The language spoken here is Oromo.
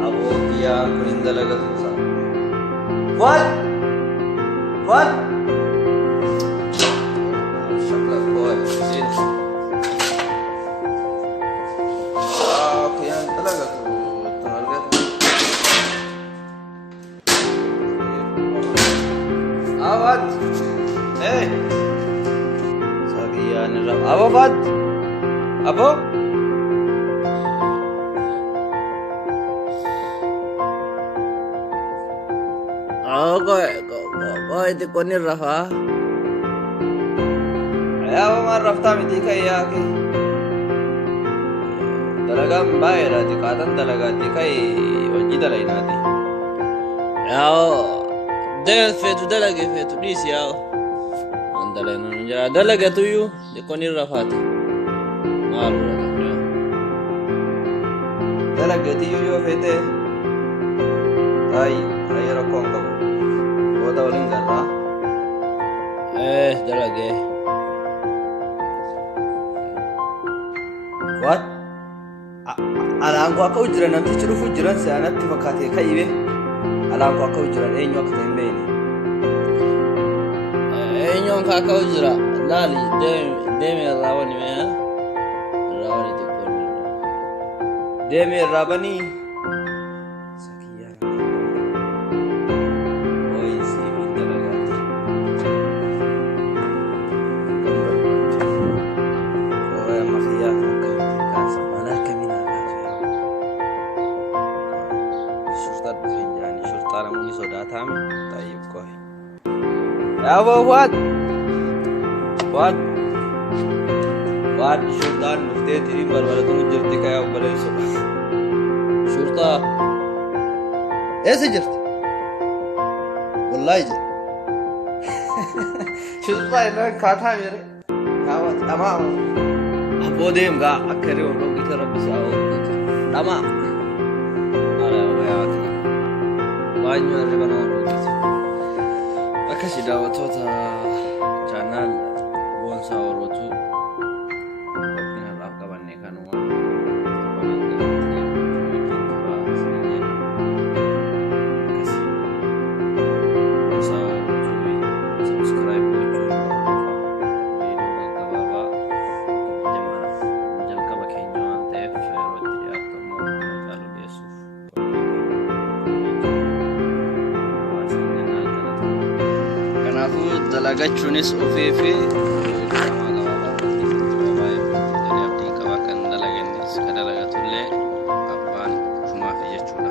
Abokiyaa kun hin dalagatu isaa. What? What? Shakla boy, shit. Kuyaan dalagatu tamargatu. What? Hey. Sagiyaan irra. Abo what? Abo? Kau itu kau ni Rafa? Ya, orang Rafa mesti kaya ke. Dalaga bayar aja, kadang dalaga dikai wajib dalai nanti. Ya, dia fetu dalaga fetu di siau. Andalai nunja dalaga tu you, di kau ni Rafa tu. Malu lah. Dalaga tu you fete. Ay rakon kau. Kota uling garra. Dalage. What? Alaan ko akka jiran namti churufu jiran sanatti fakkaate kaibe. Alaan ko akka jiran eenyu akka ta'e hin beekne. Eenyu akka jira. Laali deeme raawani mee? Raawani xiqqoon. Deeme raabanii. Apa what? What Sultan nufte tiri barwala tu jirti kaya ubare so. Shurta. ऐसे jirti. Wallahi je. Shurta ina kata mere. Kawa tamam. Abo dem ga akare wo logi tara bisao. Tamam. Ara waya ki. Banyu are bana logi. Akasi dawa tota channel bonsa orotu opina lab kabanne kanuma subscribe gochuu video gaggababa jalqaba keenya waan ta'eef yeroo itti dhiyaatu immoo caalu dhiyeessuuf kanaafuu dalagachuunis ofii fi qaama gabaabaa baay'ee abdiin qabaa kan dalagannis ka dalagatullee abbaan ofumaaf jechuudha.